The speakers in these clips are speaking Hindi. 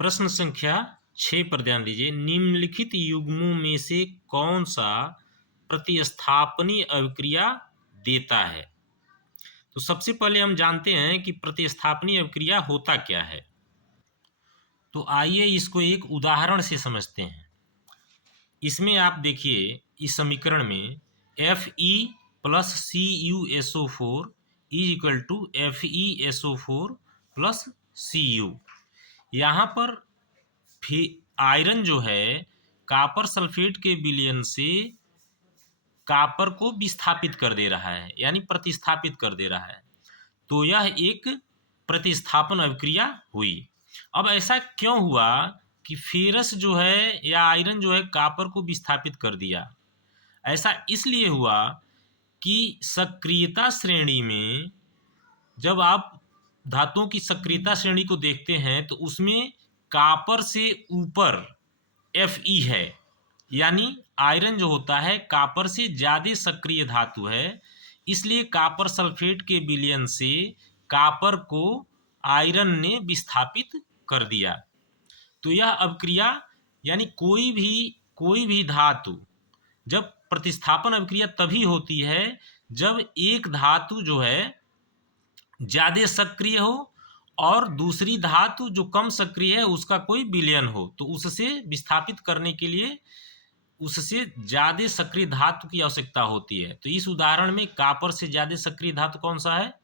प्रश्न संख्या 6 पर ध्यान दीजिए। निम्नलिखित युग्मों में से कौन सा प्रतिस्थापनीय अभिक्रिया देता है? तो सबसे पहले हम जानते हैं कि प्रतिस्थापनीय अभिक्रिया होता क्या है। तो आइए इसको एक उदाहरण से समझते हैं। इसमें आप देखिए, इस समीकरण में Fe plus CuSO4 is equal to FeSO4 plus Cu। यहाँ पर आयरन जो है कॉपर सल्फेट के विलयन से कॉपर को विस्थापित कर दे रहा है, यानी प्रतिस्थापित कर दे रहा है। तो यह एक प्रतिस्थापन अभिक्रिया हुई। अब ऐसा क्यों हुआ कि फेरस जो है या आयरन जो है कॉपर को विस्थापित कर दिया? ऐसा इसलिए हुआ कि सक्रियता श्रेणी में जब आप धातुओं की सक्रियता श्रेणी को देखते हैं तो उसमें कॉपर से ऊपर Fe है, यानी आयरन जो होता है कॉपर से ज़्यादा सक्रिय धातु है। इसलिए कॉपर सल्फेट के विलयन से कॉपर को आयरन ने विस्थापित कर दिया। तो यह अभिक्रिया, यानी कोई भी धातु जब प्रतिस्थापन अभिक्रिया तभी होती है जब एक धातु जो है ज़्यादा सक्रिय हो और दूसरी धातु जो कम सक्रिय है उसका कोई विलयन हो, तो उससे विस्थापित करने के लिए उससे ज़्यादा सक्रिय धातु की आवश्यकता होती है। तो इस उदाहरण में कॉपर से ज़्यादा सक्रिय धातु कौन सा है?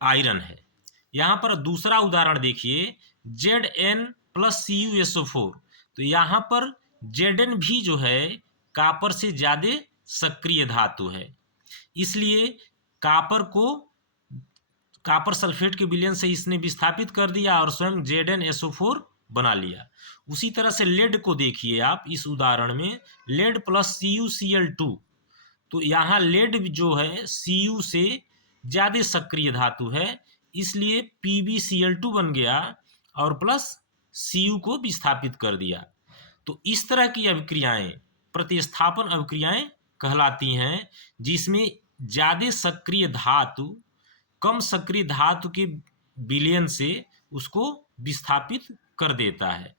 आयरन है। यहाँ पर दूसरा उदाहरण देखिए, Zn प्लस CuSO4। तो यहाँ पर Zn भी जो है कॉपर से ज़्यादा सक्रिय धातु है, इसलिए कॉपर सल्फेट के विलयन से इसने विस्थापित कर दिया और स्वयं ZnSO4 बना लिया। उसी तरह से लेड को देखिए आप, इस उदाहरण में लेड प्लस CuCl2। तो यहाँ लेड जो है Cu से ज़्यादा सक्रिय धातु है, इसलिए PbCl2 बन गया और प्लस Cu को विस्थापित कर दिया। तो इस तरह की अभिक्रियाएं प्रतिस्थापन अभिक्रियाएं कहलाती हैं, जिसमें ज़्यादा सक्रिय धातु कम सक्रिय धातु के विलयन से उसको विस्थापित कर देता है।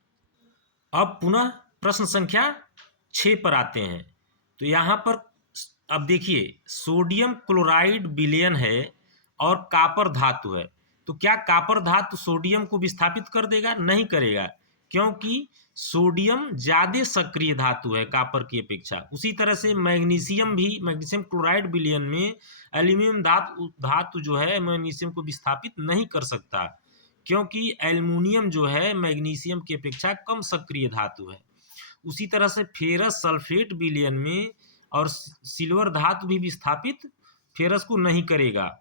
अब पुनः प्रश्न संख्या 6 पर आते हैं। तो यहाँ पर अब देखिए, सोडियम क्लोराइड विलयन है और कॉपर धातु है। तो क्या कॉपर धातु सोडियम को विस्थापित कर देगा? नहीं करेगा, क्योंकि सोडियम ज़्यादा सक्रिय धातु है कॉपर की अपेक्षा। उसी तरह से मैग्नीशियम क्लोराइड विलयन में एल्यूमिनियम धातु जो है मैग्नीशियम को विस्थापित नहीं कर सकता, क्योंकि एल्युमिनियम जो है मैग्नीशियम की अपेक्षा कम सक्रिय धातु है। उसी तरह से फेरस सल्फेट विलयन में और सिल्वर धातु भी विस्थापित फेरस को नहीं करेगा,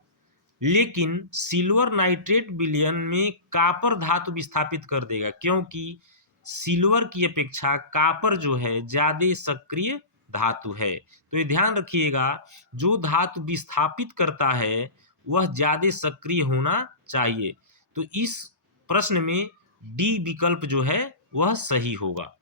लेकिन सिल्वर नाइट्रेट विलयन में कॉपर धातु विस्थापित कर देगा, क्योंकि सिल्वर की अपेक्षा कॉपर जो है ज़्यादा सक्रिय धातु है। तो ये ध्यान रखिएगा, जो धातु विस्थापित करता है वह ज़्यादा सक्रिय होना चाहिए। तो इस प्रश्न में डी विकल्प जो है वह सही होगा।